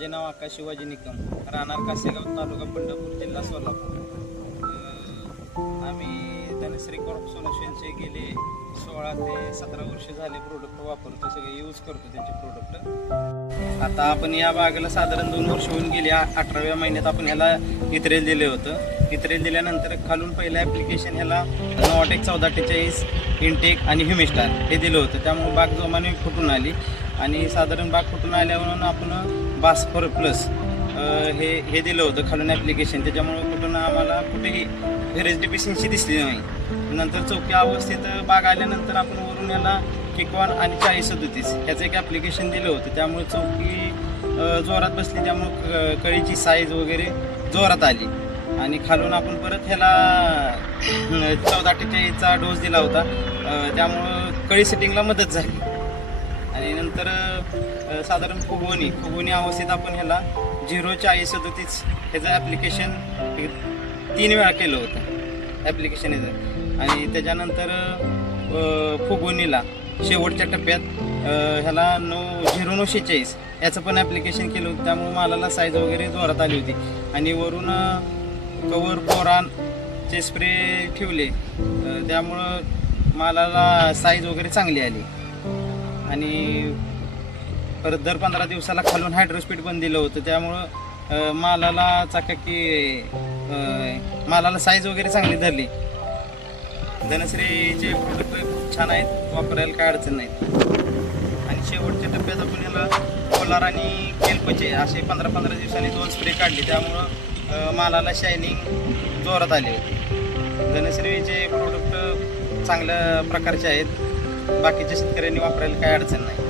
माझे नाव आकाश शिवाजी निकम, राहणार कासेगाव, तालुका पंढरपूर, जिल्हा सोलापूर. आम्ही धनश्री क्रॉप सोल्युशनचे गेले 16 ते 17 वर्ष झाले प्रोडक्ट वापरतो, सगळे यूज करतो त्यांचे प्रोडक्ट. आता आपण या बागेला साधारण 2 वर्ष होऊन गेली. 18व्या महिन्यात आपण ह्याला इत्रेल दिले होतं. इत्रेल दिल्यानंतर खालून पहिलं ॲप्लिकेशन ह्याला नॉटेक 1443 इंटेक आणि ह्युमिस्टार हे दिलं होतं. त्यामुळे बाग जोमाने फुटून आली आणि साधारण बाग फुटून आल्यावरून आपण बास्फर प्लस हे दिलं होतं खालून ॲप्लिकेशन. त्याच्यामुळे कुठून आम्हाला कुठेही व्हेरेज डिफिशियन्सी दिसली नाही. नंतर चौकी अवस्थेत बाग आल्यानंतर आपण वरून याला किकॉन आणि 4037 ह्याचं एक ॲप्लिकेशन दिलं होतं. त्यामुळे चौकी जोरात बसली, त्यामुळे कळीची साईज वगैरे जोरात आली. आणि खालून आपण परत ह्याला 1443चा डोस दिला होता. त्यामुळं कळी सेटिंगला मदत झाली. आणि नंतर साधारण फुगवणी अवस्थेत आपण ह्याला 04037 ह्याचं ॲप्लिकेशन 3 वेळा केलं होतं ॲप्लिकेशन ह्याचं. आणि त्याच्यानंतर फुगवणीला शेवटच्या टप्प्यात ह्याला 0946 याचं पण ॲप्लिकेशन केलं होतं. त्यामुळे मालाला साईज वगैरे जोरात आली होती. आणि वरून कवर बोरानचे स्प्रे ठेवले, त्यामुळं मालाला साईज वगैरे चांगली आली. आणि परत दर 15 दिवसाला खालून हायड्रोस्पीड पण दिलं होतं. त्यामुळं मालाला मालाला साईज वगैरे चांगली धरली. धनश्रीचे प्रोडक्ट खूप छान आहेत, वापरायला काय अडचण नाही. आणि शेवटच्या टप्प्यात आपण याला कोलार आणि केल्पचे असे 15-15 दिवसांनी 2 स्प्रे काढले. त्यामुळं मालाला शायनिंग जोरात आली होती. धनश्रीचे प्रोडक्ट चांगल्या प्रकारचे आहेत, बाकीच्या शेतकऱ्यांनी वापरायला काय अडचण नाही.